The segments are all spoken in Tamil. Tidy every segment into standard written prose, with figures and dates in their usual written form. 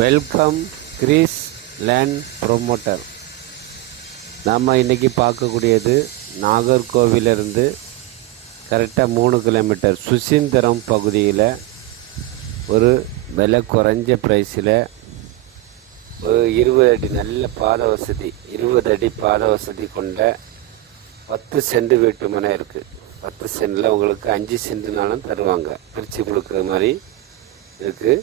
Welcome Greece land promoter. நாம் இன்றைக்கி பார்க்கக்கூடியது நாகர்கோவிலிருந்து கரெக்டாக 3 கிலோமீட்டர் சுசீந்திரம் பகுதியில் ஒரு விலை குறைஞ்ச ப்ரைஸில் ஒரு 20 அடி நல்ல பாத வசதி 20 அடி பாத வசதி கொண்ட 10 சென்ட் வீட்டு மனை இருக்குது. 10 சென்டில் உங்களுக்கு 5 சென்ட்னாலும் தருவாங்க, பிரித்து கொடுக்குற மாதிரி இருக்குது.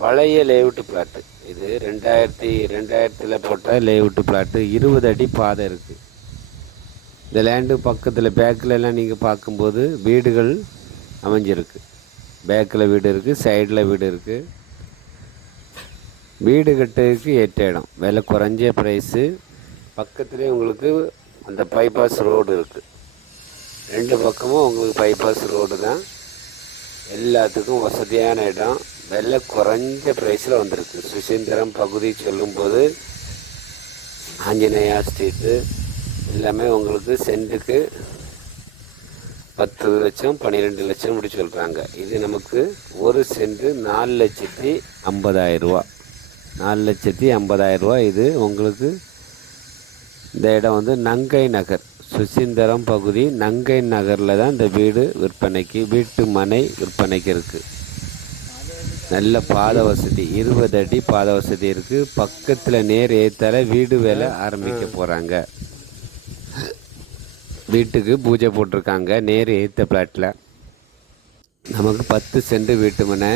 பழைய லேஅவுட்டு பிளாட்டு இது 2000 போட்ட லேஅவுட்டு பிளாட்டு. 20 அடி பாதை இருக்குது. இந்த லேண்டு பக்கத்தில் பேக்கிலலாம் நீங்கள் பார்க்கும்போது வீடுகள் அமைஞ்சிருக்கு. பேக்கில் வீடு இருக்குது, சைடில் வீடு இருக்குது. வீடு கட்டுறதுக்கு ஏற்ற இடம், விலை குறைஞ்ச ப்ரைஸு. பக்கத்துலேயே உங்களுக்கு அந்த பைபாஸ் ரோடு இருக்குது. 2 பக்கமும் உங்களுக்கு பைபாஸ் ரோடு தான். எல்லாத்துக்கும் வசதியான இடம், விலை குறைஞ்ச ப்ரைஸில் வந்திருக்கு. சுசீந்திரம் பகுதி சொல்லும்போது ஆஞ்சநேயா ஸ்ட்ரீட்டு எல்லாமே உங்களுக்கு சென்ட்டுக்கு 10 லட்சம் 12 லட்சம் இப்படி சொல்கிறாங்க. இது நமக்கு ஒரு சென்ட்டு 4,50,000 ரூபா. 4,50,000 ரூபா. இது உங்களுக்கு இந்த இடம் வந்து நங்கை நகர், சுசீந்திரம் பகுதி நங்கை நகரில் தான் இந்த வீடு விற்பனைக்கு, வீட்டு மனை விற்பனைக்கு இருக்குது. நல்ல பாத வசதி, 20 அடி பாத வசதி இருக்குது. பக்கத்தில் நேர் ஏற்றால வீடு வேலை ஆரம்பிக்க போகிறாங்க. வீட்டுக்கு பூஜை போட்டிருக்காங்க. நேர் ஏற்ற பிளாட்டில் நமக்கு 10 சென்ட் வீட்டு மனை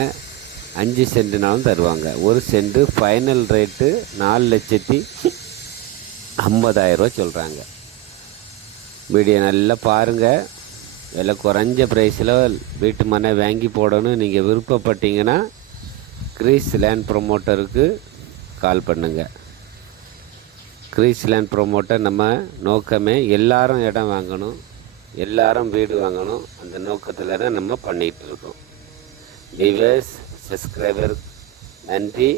5 சென்ட்னாலும் தருவாங்க. ஒரு சென்ட் ஃபைனல் ரேட்டு 4,50,000 ரூபா சொல்கிறாங்க. வீடியோ நல்லா பாருங்கள். விலை குறைஞ்ச ப்ரைஸில் வீட்டு மனை வாங்கி போடணும் நீங்கள் விருப்பப்பட்டீங்கன்னா கிரீஸ் லேண்ட் ப்ரொமோட்டருக்கு கால் பண்ணுங்கள். கிரீஸ் லேண்ட் ப்ரொமோட்டர் நம்ம நோக்கமே எல்லாரும் இடம் வாங்கணும், எல்லாரும் வீடு வாங்கணும். அந்த நோக்கத்தில் தான் நம்ம பண்ணிகிட்டு இருக்கோம். வியூவர்ஸ், சப்ஸ்கிரைபர், நன்றி.